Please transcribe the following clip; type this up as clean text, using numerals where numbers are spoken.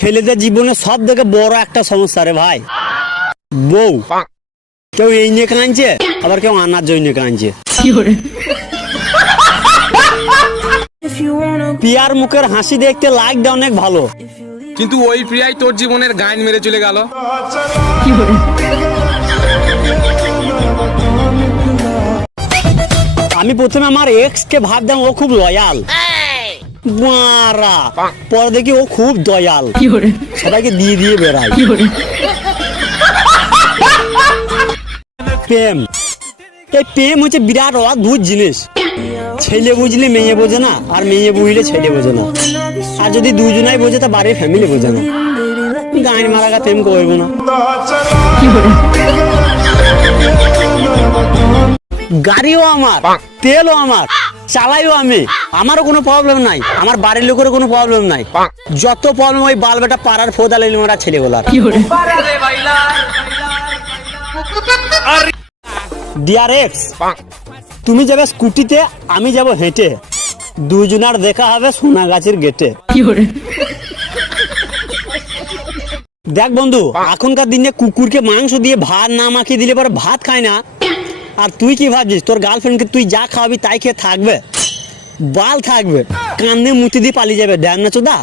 ছেলেদের জীবনে সব থেকে বড় একটা সমস্যা রে ভাই, বউ। কেউ এই নিয়ে কাঁদছে, আবার কেউ আনার জন্য কাঁদছে। পিয়ার মুখের হাসি দেখতে লাগটা অনেক ভালো, কিন্তু ওই প্রিয়াই তোর জীবনের গান মেরে চলে গেল। আমি প্রথমে আমার এক্স কে ভাবতাম ও খুব লয়াল, মারা পরে দেখি ও খুব দয়াল, সবাইকে দিয়ে দিয়ে বেড়ায়। প্রেম, এই প্রেম হচ্ছে বিরাট অদ্ভুত জিনিস। ছেলে বুঝলে মেয়ে বোঝে না, আর মেয়ে বুঝলে ছেলে বোঝে না, আর যদি দুজনাই বোঝে তা বাড়ির ফ্যামিলি বোঝে না। গান মারাকা প্রেম করবো না। গাড়িও আমার, তেলও আমার, চালাইও আমি, আমারও কোনো প্রবলেম নাই, আমার বাড়ির লোকেরও কোনো প্রবলেম নাই। যত প্রবলেম ওই বালবেটা পাড়ার ফোদা লেলি মারা ছেলেগুলার। ডিয়ার এক্স, তুমি যাবে স্কুটিতে, আমি যাব হেঁটে, দুজনার দেখা হবে সোনাগাছির গেটে। দেখ বন্ধু, এখনকার দিনে কুকুরকে মাংস দিয়ে ভাত না মাখিয়ে দিলে পরে ভাত খায় না। আর তুই কি ভাবছিস তোর গার্লফ্রেন্ডকে তুই যা খাওয়াবি তাই খেয়ে থাকবে? বাল থাকবে, কান্দে মুতি দিয়ে পালিয়ে যাবে, ড্যাম না চোদা।